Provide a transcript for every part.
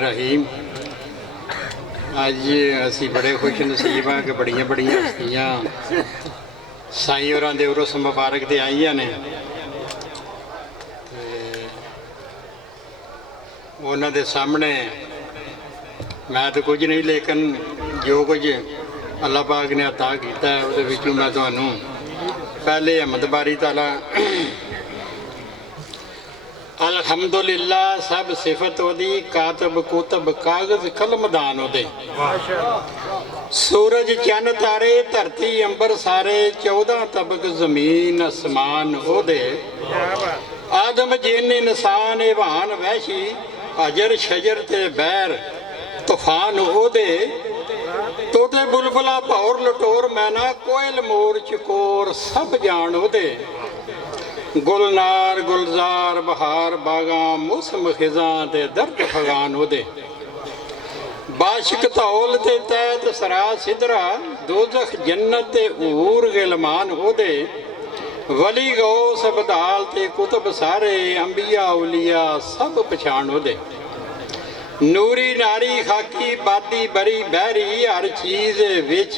रहीम। अज असी बड़े खुश नसीब हाँ कि बड़िया बड़िया हस्तियाँ साईं होरां दे उरस मुबारक ते आईयां ने। उन्हां दे सामने मैं तो कुछ नहीं, लेकिन जो कुछ अल्लाह पाक ने अता किया है उहदे विचों मैं तुहानूं पहले अहमद बारी ताला अलहमदुलिल्लाह सब सिफत ओदी, कातब कुतब कागज कलमदान ओदे, सूरज चन्न तारे धरती अंबर सारे 14 तबक जमीन आसमान ओदे, आदम जिन इंसान एवान वैशी अजर शजर ते बैर तूफान ओदे, तोते बुलबुला भौर लटोर मैना कोयल मोर चकोर सब जान ओदे, गुलनार गुलजार बहार बागा मौसम खिजां ते दर्द फगान ओदे, बाशिक धौल ते तैत सरा सिदरा दोजख जन्नत ते ऊर गिलमान ओदे, वली गौस बदाल ते कुतब सारे अंबिया उलिया सब पछाण ओदे, नूरी नारी खाकी बादी बरी बहरी हर चीज विच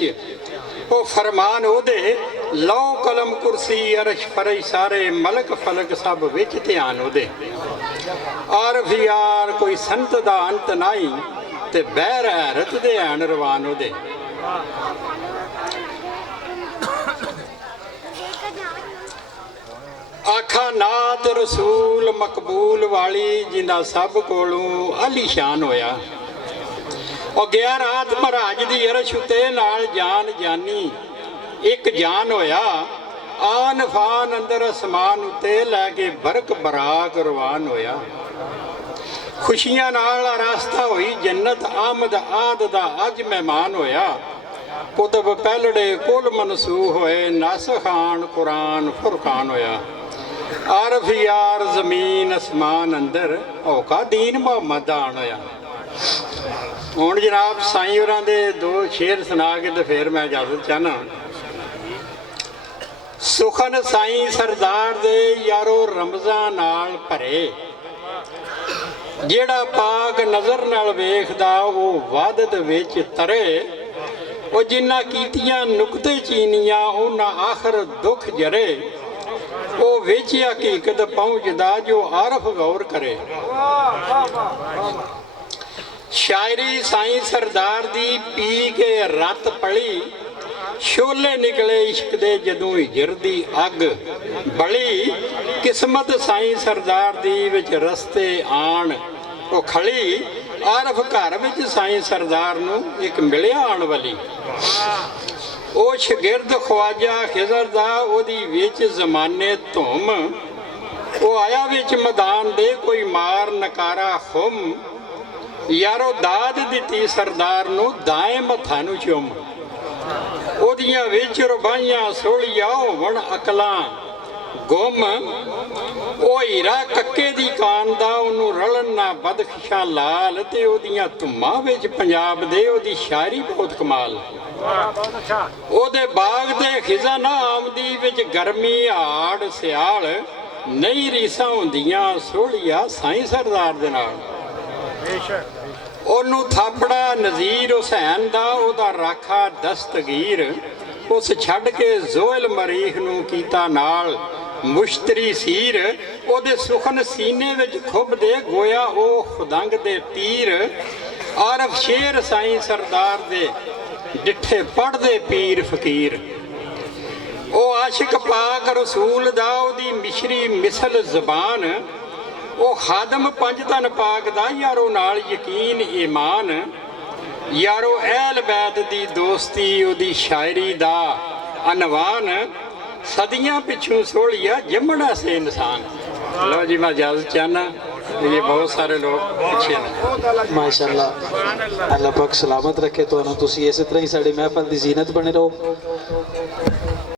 ओ फरमान ओदे, लौ कलम कुर्सी अरश फरश सारे मलक फलक सब विच ध्यान ओदे, आरफ यार कोई संत दा अंत नाई ते बैर हैरत दे हैन रवान ओदे, आखा नात रसूल मकबूल वाली जिन्ना सब कोलों आलीशान होया, और गया रात महाराज दी अरश उते नाल जान जानी एक जान होया, आन फान अंदर आसमान उते लैके बरक बराक रवान होया, खुशियां नाल रास्ता होई जन्नत आमद आद दा अज मेहमान होया, कुतब पहलड़े कुल मनसूख होए नस खान कुरान फुरकान होया, आरफ यार जमीन आसमान अंदर औका दीन मोहम्मद आन होया। हुण जनाब साईं होरां दे दो शेर सुना के तो फिर मैं इजाजत चाहना। सुखन साईं सरदार दे यारो रमज़ां नाल भरे, जेड़ा पाक नज़र नाल वेखदा वो वादत विच तरे, वो जिन्ना कीतियां नुकते चीनियां उन्ना आखर दुख जरे, वो विच हकीकत पहुँचदा जो आरफ गौर करे। शायरी साईं सरदार दी पी के रत पली, शोले निकले इश्क दे जदों हिजर दी अग बली, किस्मत साईं सरदार दी विच रस्ते आन ओ खड़ी, आरफ घर विच साईं सरदार नूं एक मिलिया आण वाली, ओ शगिरद ख्वाजा खिजर दा ओदी विच जमाने धुम, ओ आया विच मैदान दे कोई मार नकारा खुम, यारो दाद दिती सरदार नूं दाएं मत्था नूं चुम, ओदियां विच रुबाइयां सोहलिया होवण अकलां गुम, ओ हीरा कक्के दी कान दा ओनूं रलन ना बदखशां लाल, ते ओदियां धुम्मां विच पंजाब दे ओदी शायरी बहुत कमाल, ओदे बाग दे खिज़ा ना आमदी विच गर्मी हाड़ सियाल, नहीं रीसां हुंदियां सोहलिया साईं सरदार दे नाल, ओनू थापड़ा नज़ीर हुसैन दा ओदा राखा दस्तगीर, उस छड़ के जोयल मरीख नू कीता नाल मुश्तरी सीर, ओदे सुखन सीने विच खुब दे गोया ओ खुदंग दे तीर, आरफ शेर साईं सरदार दे डिठे पढ़दे पीर फकीर, ओ आशिक पाक रसूल दा ओदी मिशरी मिसल जबान, ओ खादम पंजतन पाक दा यारो नाल यकीन ईमान, यारो अहल बैत दी दोस्ती ओदी शायरी दा अनवान, सदियां पिछू सोहलिया जमना से इंसान। लो जी मैं इजाजत चाहना, ये बहुत सारे लोग पीछे हैं। माशाअल्लाह, अल्लाह पाक सलामत रखे तो तुसी इस तरह ही साड़ी महफल दी जीनत बने रहो।